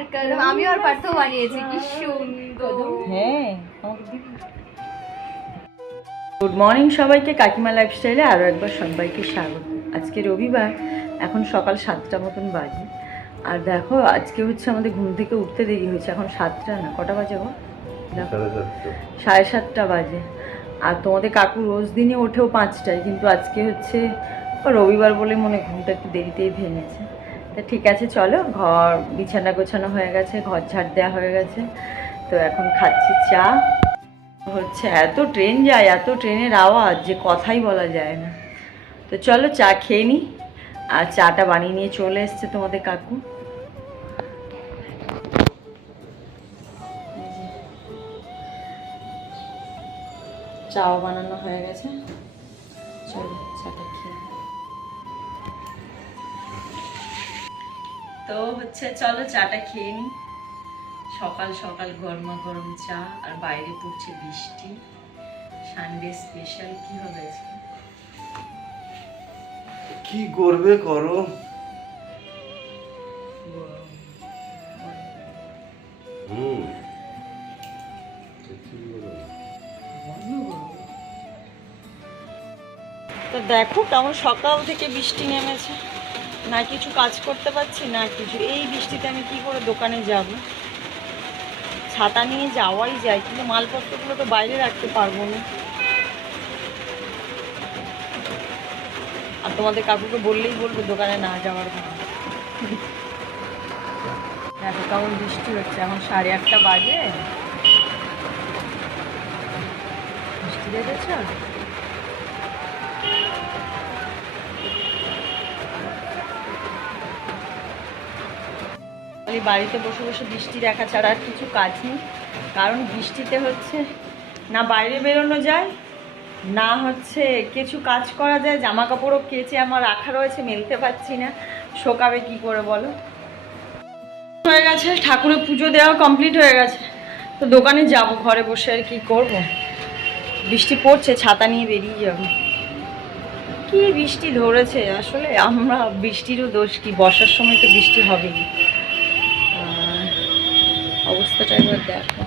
प्यार करो আমি আর পার্থ বানিয়েছি কি সুন্দর। হ্যাঁ গুড মর্নিং সবাইকে, কাকিমা লাইফস্টাইলে আরও একবার সবাইকে স্বাগত। আজকে রবিবার, এখন সকাল 7টা মতন বাজে। আর দেখো আজকে হচ্ছে আমাদের ঘুম থেকে উঠতে দেরি হয়েছে, এখন 7টা না, কটা বাজে গো? 7:30 বাজে। আর তোমাদের কাকু রোজ দিনই ওঠেও 5টায়, কিন্তু আজকে হচ্ছে রবিবার বলে মনে ঘুমটা একটু দেরিতেই ভেঙেছে। তা ঠিক আছে, চলো, ঘর বিছানা গোছানো হয়ে গেছে, ঘর ঝাড় দেওয়া হয়ে গেছে। তো এখন খাচ্ছি চা। হচ্ছে এত ট্রেন যায়, এত ট্রেনের আওয়াজ যে কথাই বলা যায় না। তো চলো চা খেয়ে নিই। আর চাটা বানিয়ে নিয়ে চলে এসছে তোমাদের কাকু। চাও বানানো হয়ে গেছে, চলো চাটা খেয়ে। তো হচ্ছে চলো চাটা খেয়ে নিই। সকাল সকাল গরমা গরম চা, আর বাইরে পড়ছে বৃষ্টি। সানডে স্পেশাল কি হবে আজকে? কি করবে করো। তো দেখো কেমন সকাল থেকে বৃষ্টি নেমেছে, না কিছু কাজ করতে পারছি না কিছু। এই বৃষ্টিতে আমি কি করে দোকানে যাব? ছাতা নিয়ে যাওয়াই যায়, কিন্তু মালপত্রগুলো তো বাইরে রাখতে পারবো না। আর তোমাদের কাকুকে বললেই বলবে দোকানে না যাওয়ার কথা। দেখো কেমন বৃষ্টি হচ্ছে, এখন 8:30 বাজে। বৃষ্টি দেখেছ? বাড়িতে বসে বসে বৃষ্টি দেখা ছাড়া আর কিছু কাজ নেই। কারণ বৃষ্টিতে হচ্ছে না বাইরে বেরোনো যায়, না হচ্ছে কিছু কাজ করা যায়। জামা কাপড়ও কেচে আমার রাখা রয়েছে, মেলতে পারছি না, শোকাবে কি করে বলো? হয়ে গেছে, ঠাকুরের পুজো দেওয়া কমপ্লিট হয়ে গেছে। তো দোকানে যাব, ঘরে বসে আর কি করব? বৃষ্টি পড়ছে, ছাতা নিয়ে বেরিয়ে যাব। কি বৃষ্টি ধরেছে আসলে, আমরা বৃষ্টিরও দোষ কি, বর্ষার সময় তো বৃষ্টি হবেই। অবস্থাটা একবার দেখো,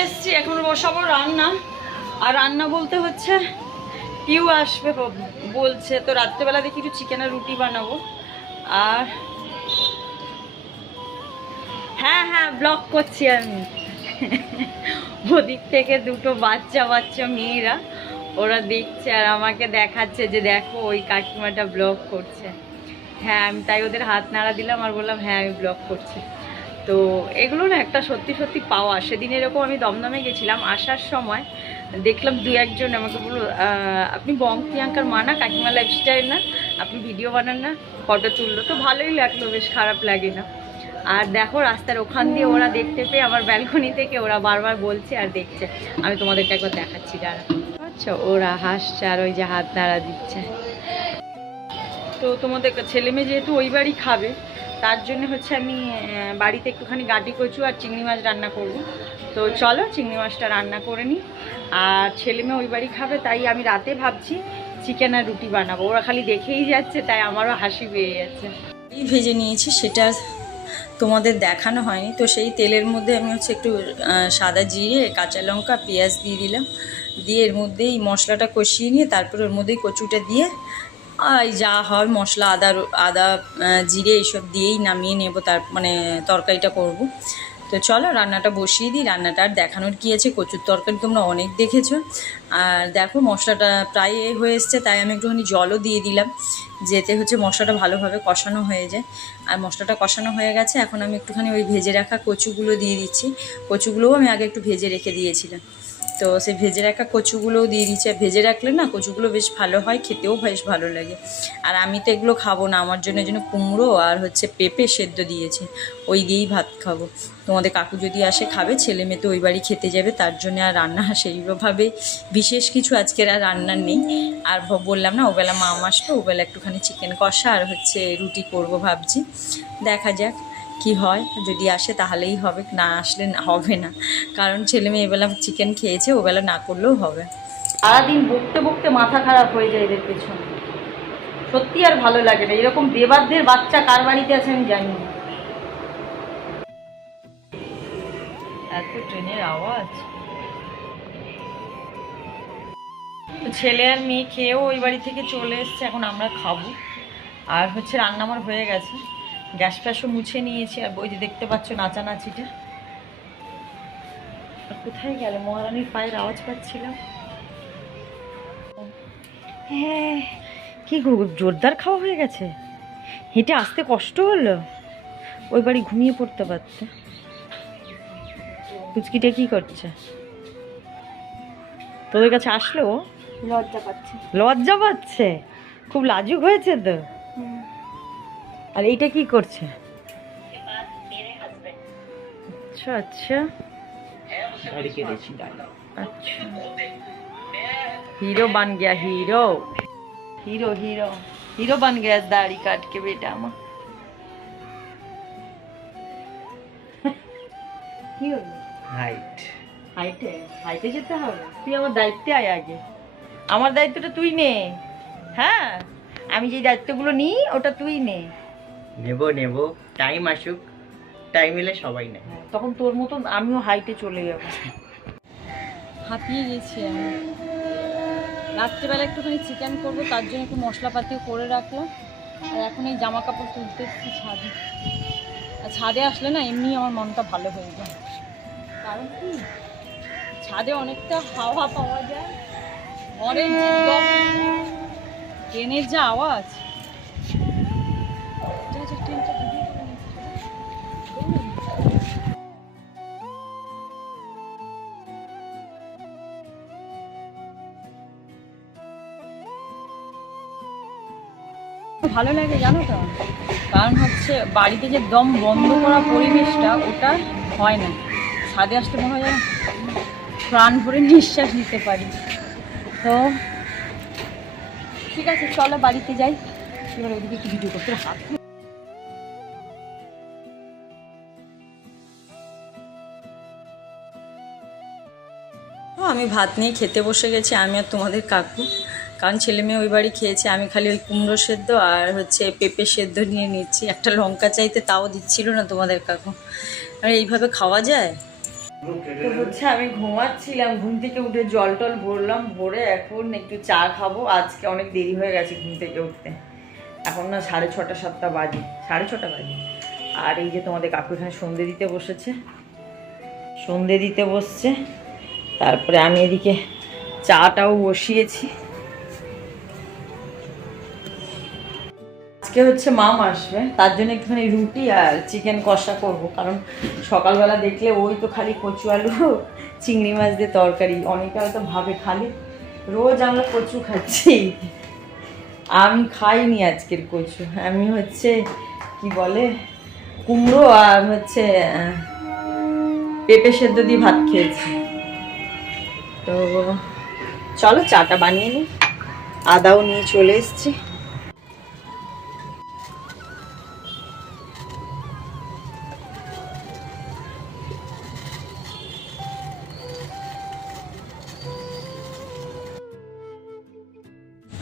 এসছি, এখন বসাবো রান্না। আর রান্না বলতে হচ্ছে পিউ আসবে বলছে, তো রাত্রেবেলা দেখি একটু চিকেনের রুটি বানাবো। আর হ্যাঁ হ্যাঁ ব্লগ করছি আমি। ওদিক থেকে দুটো বাচ্চা বাচ্চা মেয়েরা ওরা দেখছে আর আমাকে দেখাচ্ছে যে দেখো ওই কাকিমাটা ব্লগ করছে। হ্যাঁ, আমি তাই ওদের হাত নাড়া দিলাম আর বললাম হ্যাঁ আমি ব্লগ করছি। তো এগুলো না একটা সত্যি সত্যি পাওয়া। সেদিন এরকম আমি দমদমে গেছিলাম, আসার সময় দেখলাম 2-1 আমাকে বললো আপনি বং প্রিয়াঙ্কার মা না, কাকিমা লাইফস্টাইল না, আপনি ভিডিও বানান না? ফটো তুললো, তো ভালোই লাগলো, বেশ খারাপ লাগে না। আর দেখো রাস্তার ওখান দিয়ে ওরা দেখতে পেয়ে আমার ব্যালকনি থেকে ওরা বারবার বলছে আর দেখছে। আমি তোমাদেরকে একবার দেখাচ্ছি, যারা আচ্ছা ওরা হাসছে আর ওই যে হাত নাড়া দিচ্ছে। তো তোমাদের ছেলে মেয়ে যেহেতু ওই বাড়ি খাবে, তার জন্য হচ্ছে আমি বাড়িতে একটুখানি গাঁটি কচু আর চিংড়ি মাছ রান্না করব। তো চলো চিংড়ি মাছটা রান্না করে নিই। আর ছেলে মেয়ে ওই বাড়ি খাবে, তাই আমি রাতে ভাবছি চিকেন আর রুটি বানাবো। ওরা খালি দেখেই যাচ্ছে, তাই আমারও হাসি পেয়ে যাচ্ছে। এই ভেজে নিয়েছি, সেটা তোমাদের দেখানো হয়নি। তো সেই তেলের মধ্যে আমি হচ্ছে একটু সাদা জিরে, কাঁচা লঙ্কা, পেঁয়াজ দিয়ে দিলাম। দিয়ে এর মধ্যেই মশলাটা কষিয়ে নিয়ে তারপর ওর মধ্যেই কচুটা দিয়ে এই যা হয় মশলা, আদা জিরে এইসব দিয়েই নামিয়ে নেব। তার মানে তরকারিটা করব। তো চলো রান্নাটা বসিয়ে দিই। রান্নাটা আর দেখানোর কী আছে, কচুর তরকারি তোমরা অনেক দেখেছো। আর দেখো মশলাটা প্রায় হয়ে এসছে, তাই আমি একটুখানি জলও দিয়ে দিলাম, যেতে হচ্ছে মশলাটা ভালোভাবে কষানো হয়ে যায়। আর মশলাটা কষানো হয়ে গেছে, এখন আমি একটুখানি ওই ভেজে রাখা কচুগুলো দিয়ে দিচ্ছি। কচুগুলোও আমি আগে একটু ভেজে রেখে দিয়েছিলাম, তো সেই ভেজে রাখা কচুগুলোও দিয়ে দিচ্ছি। আর ভেজে রাখলে না কচুগুলো বেশ ভালো হয়, খেতেও বেশ ভালো লাগে। আর আমি তো এগুলো খাবো না, আমার জন্য কুমড়ো আর হচ্ছে পেঁপে সেদ্ধ দিয়েছি, ওই দিয়েই ভাত খাবো। তোমাদের কাকু যদি আসে খাবে, ছেলে মেয়ে তো ওই বাড়ি খেতে যাবে, তার জন্য আর রান্না সেইভাবে বিশেষ কিছু আজকের আর রান্নার নেই। আর বললাম না ওবেলা মা আসবে, ওবেলা একটুখানি চিকেন কষা আর হচ্ছে রুটি করব ভাবছি, দেখা যাক। কি হয়, যদি আসে তাহলেই হবে, না আসলে হবে না। কারণ ছেলে মেয়ে এবেলা চিকেন খেয়েছে, ওবেলা না করলেও হবে। সারাদিন বকতে বকতে মাথা খারাপ হয়ে যায় এদের পেছনে, সত্যি আর ভালো লাগে না। এরকম বেবাদদের বাচ্চা কার বাড়িতে আছে আমি জানি না। এত ট্রেনের আওয়াজ। তো ছেলে আর মেয়ে খেয়েও ওই বাড়ি থেকে চলে এসছে, এখন আমরা খাবো। আর হচ্ছে রান্না আমার হয়ে গেছে, গ্যাস ফ্যাসও মুছে নিয়েছি। আর ওই যে দেখতে পাচ্ছ নাচানাচিটা। আর কোথায় গেল মহারানীর পায়ের আওয়াজ পাচ্ছিলাম। হ্যাঁ, কি জোরদার খাওয়া হয়ে গেছে, হেঁটে আসতে কষ্ট হলো। ওই বাড়ি ঘুমিয়ে পড়তে পারতে। পুচকিটা কি করছে? তোদের কাছে আসলো? লজ্জা পাচ্ছে। লজ্জা পাচ্ছে, খুব লাজুক হয়েছে তো। আর এইটা কি করছে? আচ্ছা আচ্ছা अच्छा हीरो बन गया, हीरो हीरो हीरो हीरो बन गया दाढ़ी काट के बेटा। আমার কি হলো? হাইটে হাইটে যেতে হবে। তুই আমার দায়িত্বে আয় আগে, আমার দায়িত্বটা তুই নে। হ্যাঁ, আমি যে দায়িত্বগুলো নিই ওটা তুই নে। নেব টাইম আসুক, টাইম এলে সবাই নেয়। তখন তোর মতন আমিও হাইটে চলে যাব। হাঁপিয়ে গেছি আমি। রাত্রেবেলা একটুখানি চিকেন করবো, তার জন্য একটু মশলাপাতিও করে রাখলাম। আর এখন এই জামা কাপড় তুলতে এসেছি ছাদে। আর ছাদে আসলে না এমনি আমার মনটা ভালো হয়ে যায়। কারণ কি, ছাদে অনেকটা হাওয়া পাওয়া যায়। অনেক ট্রেনের যা আওয়াজ। ট্রেনটা ভিডিও করে ভালো লাগে জানো তো। কারণ হচ্ছে বাড়িতে যে দম বন্ধ করা পরিবেশটা ওটা হয় না। ছাদে আসতে মনে হয় যেন প্রাণ ভরে নিঃশ্বাস নিতে পারি। তো ঠিক আছে, চলো বাড়িতে যাই। এবার ওইদিকে একটু ভিডিও করতে হাত। আমি ভাত নিয়ে খেতে বসে গেছি, আমি আর তোমাদের কাকু। কারণ ছেলে মেয়ে ওই বাড়ি খেয়েছে, আমি খালি ওই কুমড়ো সেদ্ধ আর হচ্ছে পেঁপে সেদ্ধ নিয়ে নিচ্ছি। একটা লঙ্কা চাইতে তাও দিচ্ছিল না তোমাদের কাকু। আর এইভাবে খাওয়া যায়? তো হচ্ছে আমি ঘুমাচ্ছিলাম, ঘুম থেকে উঠে জল টল ভরলাম, ভরে এখন একটু চা খাবো। আজকে অনেক দেরি হয়ে গেছে ঘুম থেকে উঠতে, এখন না 6:30 7টা বাজে, 6:30 বাজে। আর এই যে তোমাদের কাকু এখানে সন্ধে দিতে বসেছে, সন্ধে দিতে বসছে। তারপরে আমি এদিকে চাটাও বসিয়েছি। আজকে হচ্ছে মাম আসবে, তার জন্য একটুখানি রুটি আর চিকেন কষা করব। কারণ সকালবেলা দেখলে ওই তো খালি কচু আলু চিংড়ি মাছ দিয়ে তরকারি। অনেকে হয়তো ভাবে খালি রোজ আমরা কচু খাচ্ছি, আমি খাইনি আজকের কচু। আমি হচ্ছে কি বলে কুমড়ো আর হচ্ছে পেঁপে সেদ্ধ দিয়ে ভাত খেয়েছি। তো চলো চাটা বানিয়ে নিই, আদাও নিয়ে চলে এসছি।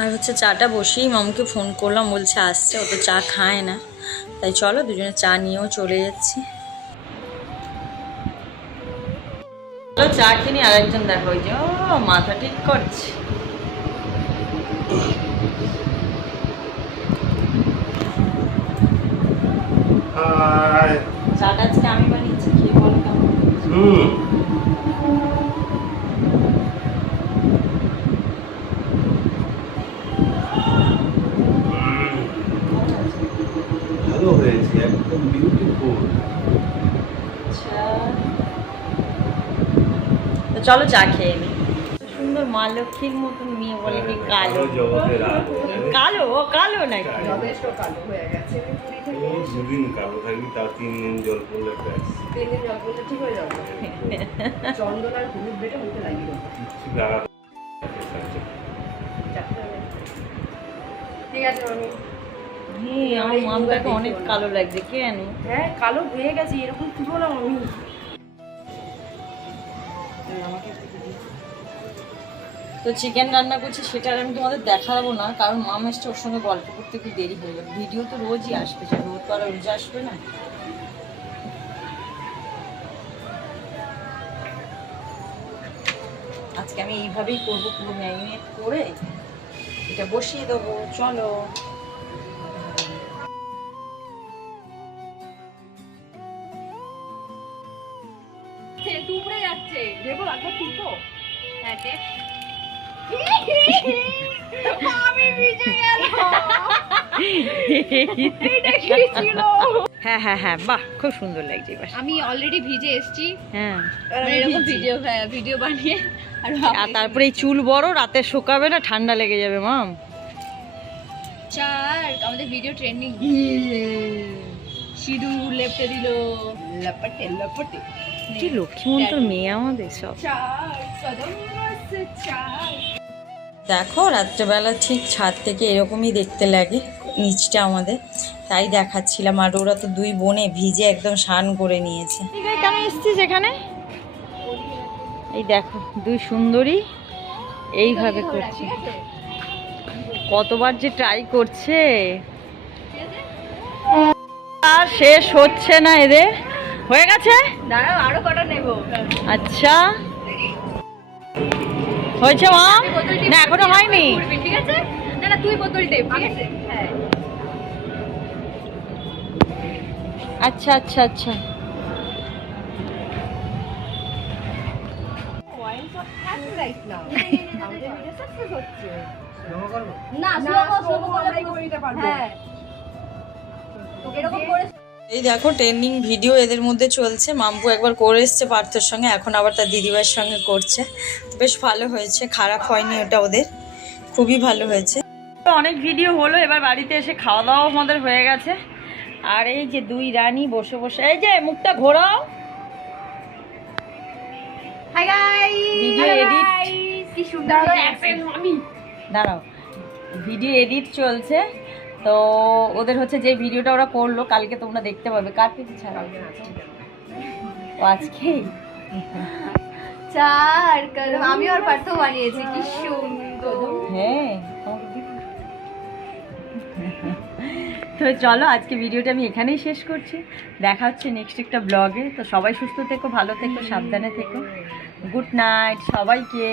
আর হচ্ছে চাটা বসিয়েই মামুকে ফোন করলাম, বলছে আসছে, ও তো চা খায় না। তাই চলো দুজনে চা নিয়েও চলে যাচ্ছি। চলো চা কিনি। আর একজন দেখো ওই যে মাথা ঠিক করছে। চাটা আজকে আমি বানিয়েছি, খেয়ে বলো কেমন। ভালো হয়েছে, একদম বিউটিফুল। তো চলো চা খেয়ে নি। সুন্দর মা লক্ষ্মীর মতন মেয়ে বলে কি কালো? কালো ও কালো নাকি? যথেষ্ট কালো হয়ে গেছে। দুদিন কালো থাকবি, তার 3 দিন জল পড়লে ব্যাস। 3 দিন জল পড়লে ঠিক হয়ে যাবে। চন্দন আর হলুদ বেটে মুখে লাগিয়ে দেবো। কিচ্ছু লাগা। ঠিক আছে মামি। আমার মামটাকে অনেক কালো লাগছে কেন? হ্যাঁ কালো হয়ে গেছে, এরকম কি বললাম আমি। তো চিকেন রান্না করছি, সেটা আর আমি তোমাদের দেখাবো না, কারণ মাম এসছে, ওর সঙ্গে গল্প করতে একটু দেরি হয়ে যাবে। ভিডিও তো রোজই আসবে, যে রোজ তো আর রোজ আসবে না। আজকে আমি এইভাবেই করবো, পুরো ম্যারিনেট করে এটা বসিয়ে দেবো। চলো তুমড়ে যাচ্ছে, দেবো একবার তুলবো। হ্যাঁ দেখ। আমি ভিজে গেলাম। হ্যাঁ হ্যাঁ হ্যাঁ, বাহ খুব সুন্দর লাগছে এবার। আমি অলরেডি ভিজে এসেছি, হ্যাঁ, মানে এরকম ভিডিও বানিয়ে আর তারপরে এই চুল বড়, রাতে শুকাবে না, ঠান্ডা লেগে যাবে মাম। চার আমাদের ভিডিও ট্রেন্ডিং। সিঁদুর লেপটে দিল, লপটে লপটে। কি লক্ষ্মীমন্তর মেয়ে আমাদের সব। চার কদম আছে চার। দেখো রাত্রেবেলা ঠিক ছাদ থেকে এরকমই দেখতে লাগে নিচটা আমাদের, তাই দেখাচ্ছিলাম। আর ওরা তো দুই বোনে ভিজে একদম স্নান করে নিয়েছে। কেন এসছিস এখানে? এই দেখো দুই সুন্দরী এইভাবে করছে, কতবার যে ট্রাই করছে, আর শেষ হচ্ছে না এদের। হয়ে গেছে, দাঁড়াও আরো কটা নেবো। আচ্ছা হয়েছে মা? না এখনো হয়নি। ঠিক আছে, না না তুই বোতল টেপ, ঠিক আছে? হ্যাঁ আচ্ছা আচ্ছা আচ্ছা, না হ্যাঁ এরকম করে। এই দেখো ট্রেন্ডিং ভিডিও এদের মধ্যে চলছে। মাম্পু একবার করে এসছে পার্থের সঙ্গে, এখন আবার তার দিদিভাইয়ের সঙ্গে করছে। বেশ ভালো হয়েছে, খারাপ হয়নি ওটা, ওদের খুবই ভালো হয়েছে। অনেক ভিডিও হলো, এবার বাড়িতে এসে খাওয়া দাওয়া আমাদের হয়ে গেছে। আর এই যে দুই রানী বসে বসে, এই যে মুখটা ঘোরাও, হাই গাইস, ভিডিও এডিট, কি সুন্দর আমি দাঁড়াও, ভিডিও এডিট চলছে। তো ওদের হচ্ছে যে ভিডিওটা ওরা করলো কালকে তোমরা দেখতে পাবে। কার পিছু ছাড়া ও আজকেই চার কদম আমি আর পার্থ বানিয়েছি, কি সুন্দর। হ্যাঁ। তো চলো আজকে ভিডিওটা আমি এখানেই শেষ করছি, দেখা হচ্ছে নেক্সট একটা ব্লগে। তো সবাই সুস্থ থেকো, ভালো থেকো, সাবধানে থেকো। গুড নাইট সবাইকে।